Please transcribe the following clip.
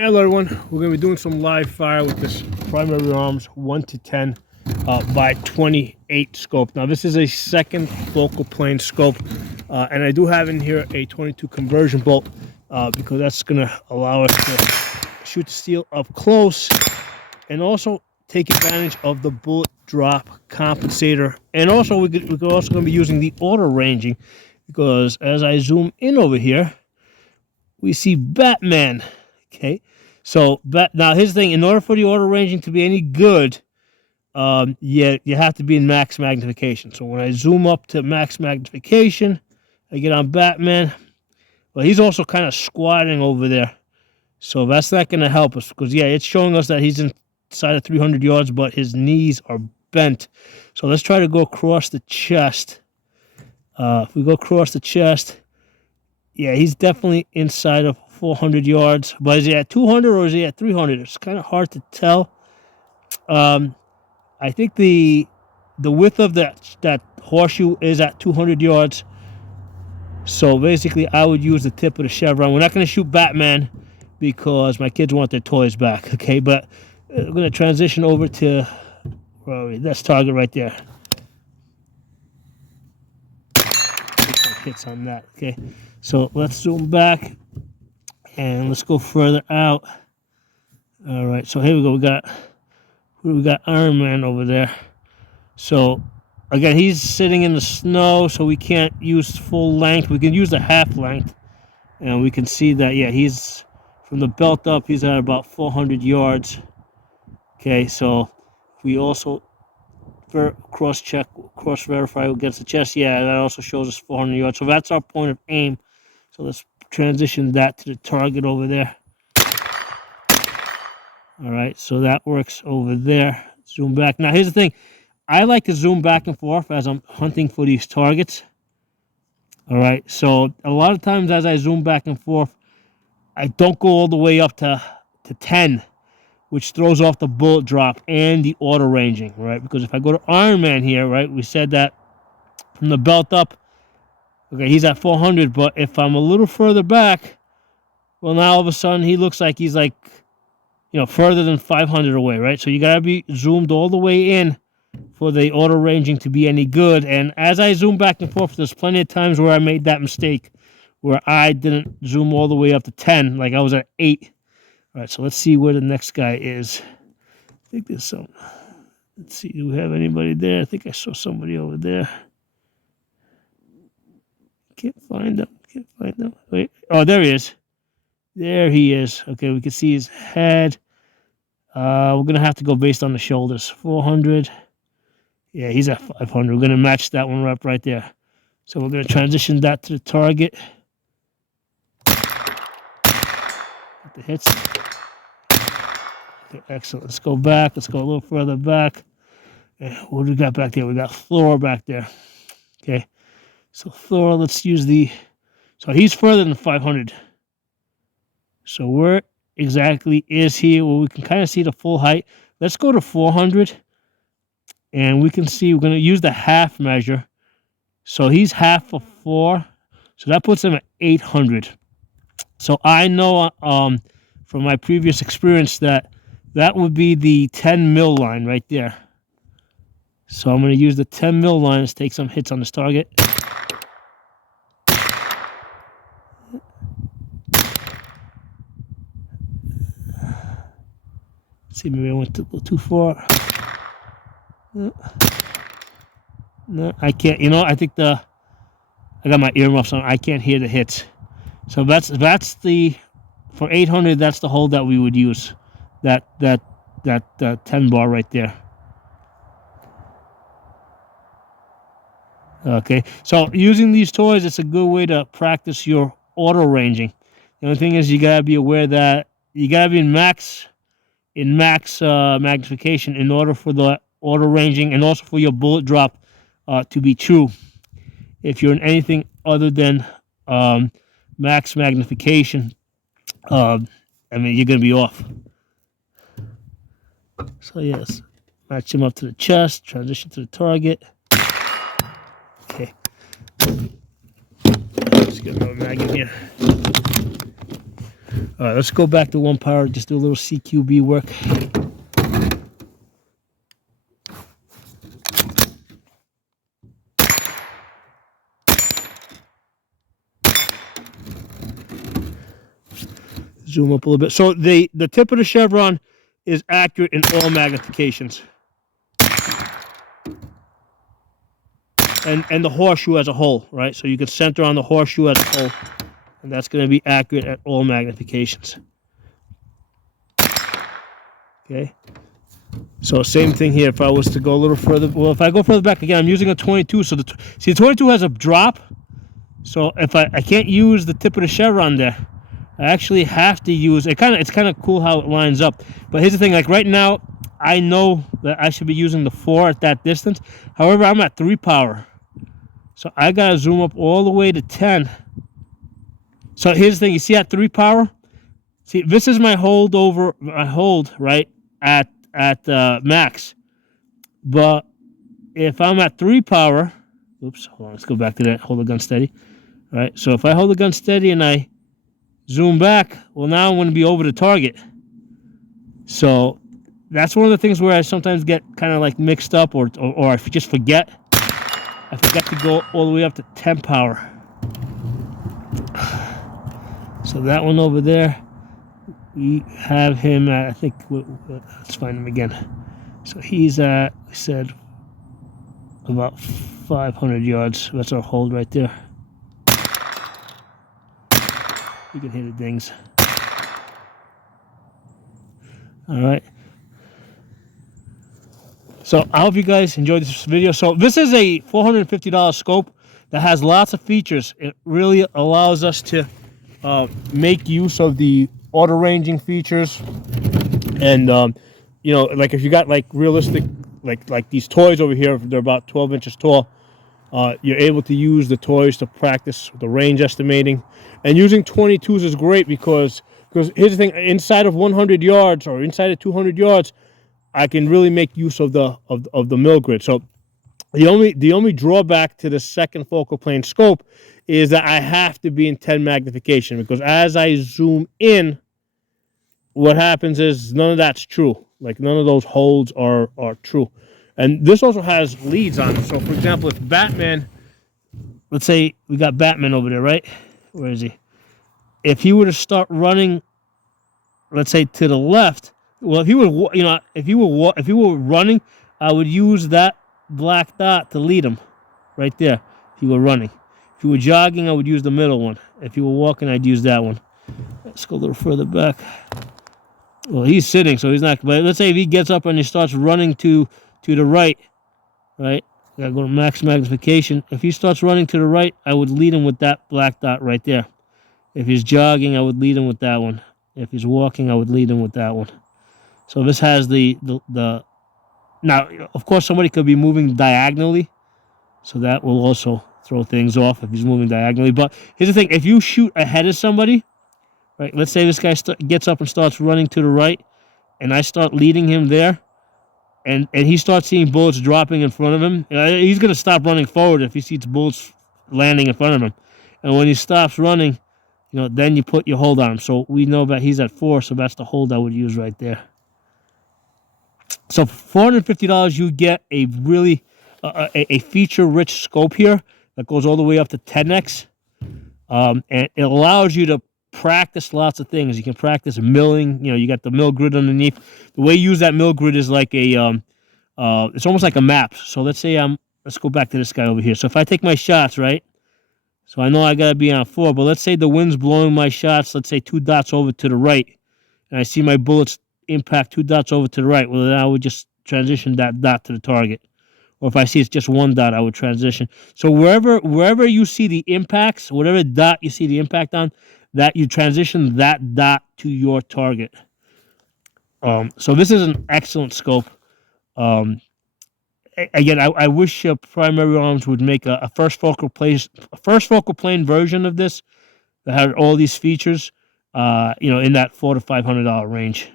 Hello everyone, we're going to be doing some live fire with this primary arms 1 to 10 by 28 scope. Now this is a second focal plane scope, and I do have in here a 22 conversion bolt because that's going to allow us to shoot the steel up close and also take advantage of the bullet drop compensator. And also we're also going to be using the auto ranging, because as I zoom in over here, we see Batman. Okay, so now here's the thing: in order for the auto ranging to be any good, you have to be in max magnification. So when I zoom up to max magnification, I get on Batman. Well, he's also kind of squatting over there, so that's not going to help us, because it's showing us that he's inside of 300 yards, but his knees are bent. So let's try to go across the chest. If we go across the chest, he's definitely inside of 400 yards. But is he at 200 or is he at 300? It's kind of hard to tell. I think the width of that horseshoe is at 200 yards. So basically, I would use the tip of the chevron. We're not going to shoot Batman because my kids want their toys back. Okay, but we're going to transition over to that's target right there. Hits on that. Okay, so let's zoom back and let's go further out. All right, so here we go. We got Iron Man over there. So again, he's sitting in the snow, so we can't use full length. We can use the half length, and we can see that he's from the belt up, he's at about 400 yards. Okay, so we also cross verify against the chest. That also shows us 400 yards. So that's our point of aim. So let's transition that to the target over there. All right, so that works over there. Zoom back. Now here's the thing: I like to zoom back and forth as I'm hunting for these targets. All right, so a lot of times as I zoom back and forth, I don't go all the way up to 10, which throws off the bullet drop and the auto ranging, right? Because if I go to Iron Man here, right, we said that from the belt up, okay, he's at 400, but if I'm a little further back, well, now all of a sudden he looks like he's like, further than 500 away, right? So you got to be zoomed all the way in for the auto ranging to be any good. And as I zoom back and forth, there's plenty of times where I made that mistake, where I didn't zoom all the way up to 10, like I was at 8. All right, so let's see where the next guy is. I think there's some. Let's see, do we have anybody there? I think I saw somebody over there. Can't find him. Wait. Oh, there he is. There he is. Okay, we can see his head. We're going to have to go based on the shoulders. 400. Yeah, he's at 500. We're going to match that one up right there. So we're going to transition that to the target. Get the hits. Okay, excellent. Let's go back. Let's go a little further back. What do we got back there? We got Thor back there. Okay. So Thor, let's use so he's further than 500. So where exactly is he? Well, we can kind of see the full height. Let's go to 400. And we can see we're going to use the half measure. So he's half of 4. So that puts him at 800. So I know from my previous experience that would be the 10 mil line right there. So I'm going to use the 10 mil line to take some hits on this target. Let's see, maybe I went too far. No, I can't. I think I got my earmuffs on. I can't hear the hits. So that's for 800. That's the hole that we would use. That 10 bar right there. Okay, so using these toys, it's a good way to practice your auto ranging. The only thing is you gotta be aware that you gotta be in max magnification in order for the auto ranging and also for your bullet drop to be true. If you're in anything other than max magnification, you're gonna be off. So yes, match him up to the chest, transition to the target. Okay. Let's get another mag in here. All right, let's go back to 1 power, just do a little CQB work. Zoom up a little bit. So the tip of the chevron is accurate in all magnifications. And the horseshoe as a whole, right? So you can center on the horseshoe as a whole, and that's going to be accurate at all magnifications. Okay. So same thing here. If I was to go a little further, well, if I go further back again, I'm using a 22. So see, the 22 has a drop. So if I can't use the tip of the chevron there, I actually have to use it. It's kind of cool how it lines up. But here's the thing: like right now, I know that I should be using the 4 at that distance. However, I'm at 3 power, so I gotta zoom up all the way to 10. So here's the thing: you see at 3 power, see this is my hold right at max. But if I'm at 3 power, oops, hold on, let's go back to that. Hold the gun steady. All right. So if I hold the gun steady and I zoom back, well, now I'm going to be over the target. So that's one of the things where I sometimes get kind of like mixed up, or I just forget. I forget to go all the way up to 10 power. So that one over there, we have him at, I think, let's find him again. So he's at, we said, about 500 yards. That's our hold right there. You can hear the dings. All right. So I hope you guys enjoyed this video. So this is a $450 scope that has lots of features. It really allows us to make use of the auto ranging features, and you know, like if you got like realistic, like these toys over here, they're about 12 inches tall. You're able to use the toys to practice the range estimating, and using 22s is great because here's the thing: inside of 100 yards or inside of 200 yards, I can really make use of the mill grid. So the only drawback to the second focal plane scope is that I have to be in 10 magnification, because as I zoom in, what happens is none of that's true. Like none of those holds are true. And this also has leads on it. So for example, if Batman, let's say we got Batman over there, right? Where is he? If he were to start running, let's say to the left, well, if he were, you know, if he were running, I would use that black dot to lead him, right there. If he were running, if he were jogging, I would use the middle one. If he were walking, I'd use that one. Let's go a little further back. Well, he's sitting, so he's not. But let's say if he gets up and he starts running to the right, right? I gotta go to max magnification. If he starts running to the right, I would lead him with that black dot right there. If he's jogging, I would lead him with that one. If he's walking, I would lead him with that one. So this has the now, of course, somebody could be moving diagonally, so that will also throw things off if he's moving diagonally. But here's the thing: if you shoot ahead of somebody, right? Let's say this guy gets up and starts running to the right, and I start leading him there, and he starts seeing bullets dropping in front of him. He's going to stop running forward if he sees bullets landing in front of him. And when he stops running, you know, then you put your hold on him. So we know that he's at 4, so that's the hold I would use right there. So $450, you get a really a feature-rich scope here that goes all the way up to 10x, and it allows you to practice lots of things. You can practice milling. You know, you got the mill grid underneath. The way you use that mill grid is like a it's almost like a map. So let's say let's go back to this guy over here. So if I take my shots, right? So I know I gotta be on 4, but let's say the wind's blowing my shots, let's say 2 dots over to the right, and I see my bullets impact 2 dots over to the right. Well, then I would just transition that dot to the target. Or if I see it's just 1 dot, I would transition. So wherever you see the impacts, whatever dot you see the impact on, that you transition that dot to your target. So this is an excellent scope. Again, I wish Primary Arms would make a first focal plane version of this that had all these features. You know, in that $400 to $500 range.